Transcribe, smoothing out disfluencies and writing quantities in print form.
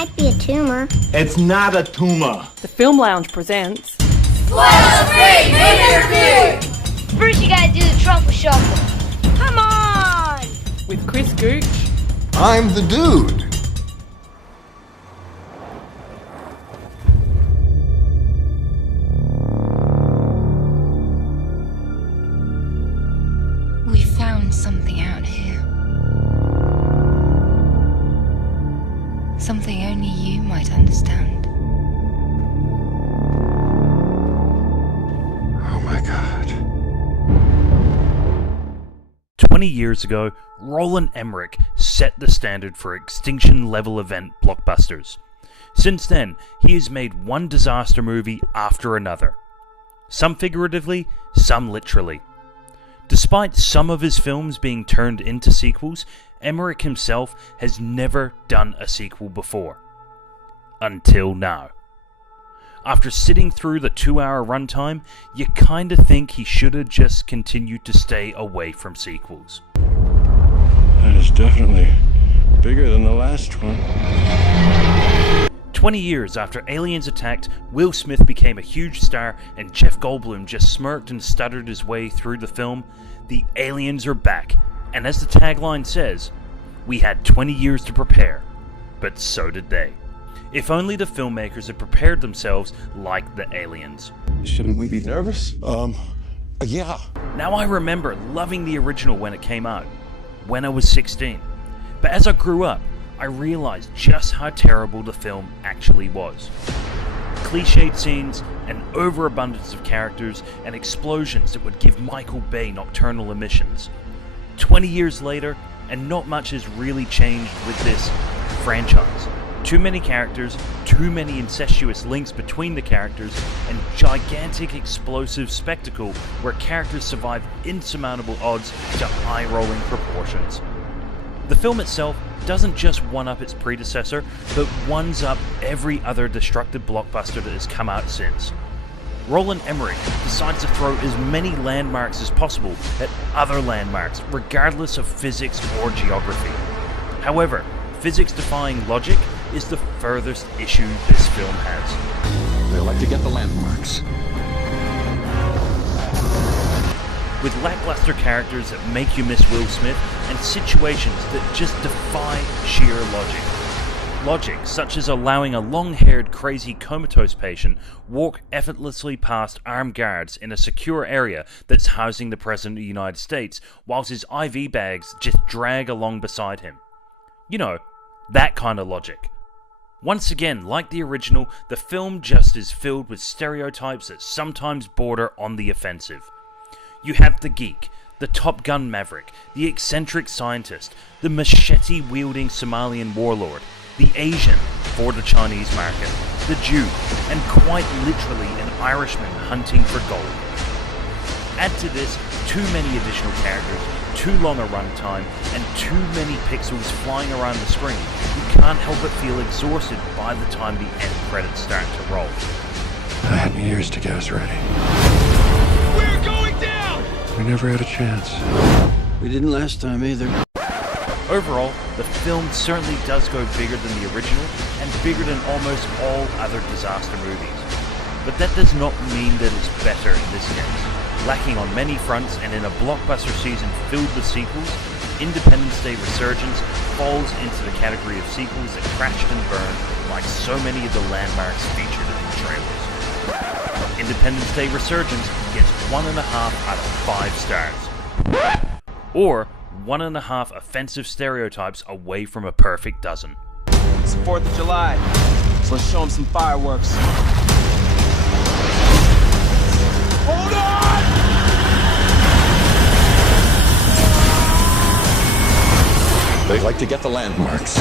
might be a tumor. It's not a tumor. The Film Lounge presents... Spoiler-free movie review! First you gotta do the truffle shuffle. Come on! with Chris Gooch. I'm the dude. We found something out here. Something only you might understand. Oh my God. 20 years ago, Roland Emmerich set the standard for extinction-level event blockbusters. Since then, he has made one disaster movie after another. Some figuratively, some literally. Despite some of his films being turned into sequels, Emmerich himself has never done a sequel before. Until now. After sitting through the 2-hour runtime, you kinda think he should've just continued to stay away from sequels. That is definitely bigger than the last one. 20 years after Aliens attacked, Will Smith became a huge star and Jeff Goldblum just smirked and stuttered his way through the film, the aliens are back. And as the tagline says, we had 20 years to prepare, but so did they. If only the filmmakers had prepared themselves like the aliens. Shouldn't we be nervous? Yeah. Now I remember loving the original when it came out, when I was 16. But as I grew up, I realized just how terrible the film actually was. Cliched scenes, an overabundance of characters, and explosions that would give Michael Bay nocturnal emissions. 20 years later, and not much has really changed with this franchise. Too many characters, too many incestuous links between the characters, and gigantic explosive spectacle where characters survive insurmountable odds to eye-rolling proportions. The film itself doesn't just one-up its predecessor, but ones up every other destructive blockbuster that has come out since. Roland Emmerich decides to throw as many landmarks as possible at other landmarks, regardless of physics or geography. However, physics-defying logic is the furthest issue this film has. They like to get the landmarks. With lackluster characters that make you miss Will Smith, and situations that just defy sheer logic. Logic such as allowing a long-haired crazy comatose patient walk effortlessly past armed guards in a secure area that's housing the President of the United States, whilst his IV bags just drag along beside him. You know, that kind of logic. Once again, like the original, the film just is filled with stereotypes that sometimes border on the offensive. You have the geek, the Top Gun maverick, the eccentric scientist, the machete-wielding Somalian warlord, the Asian for the Chinese market, the Jew, and quite literally an Irishman hunting for gold. Add to this too many additional characters, too long a runtime, and too many pixels flying around the screen, you can't help but feel exhausted by the time the end credits start to roll. I had years to get us ready. We're going down! We never had a chance. We didn't last time either. Overall, the film certainly does go bigger than the original, and bigger than almost all other disaster movies. But that does not mean that it's better in this case. Lacking on many fronts and in a blockbuster season filled with sequels, Independence Day Resurgence falls into the category of sequels that crashed and burned like so many of the landmarks featured in the trailers. Independence Day Resurgence gets 1.5 out of 5 stars. Or 1.5 offensive stereotypes away from a perfect dozen. It's the 4th of July, so let's show them some fireworks. Hold on! They like to get the landmarks.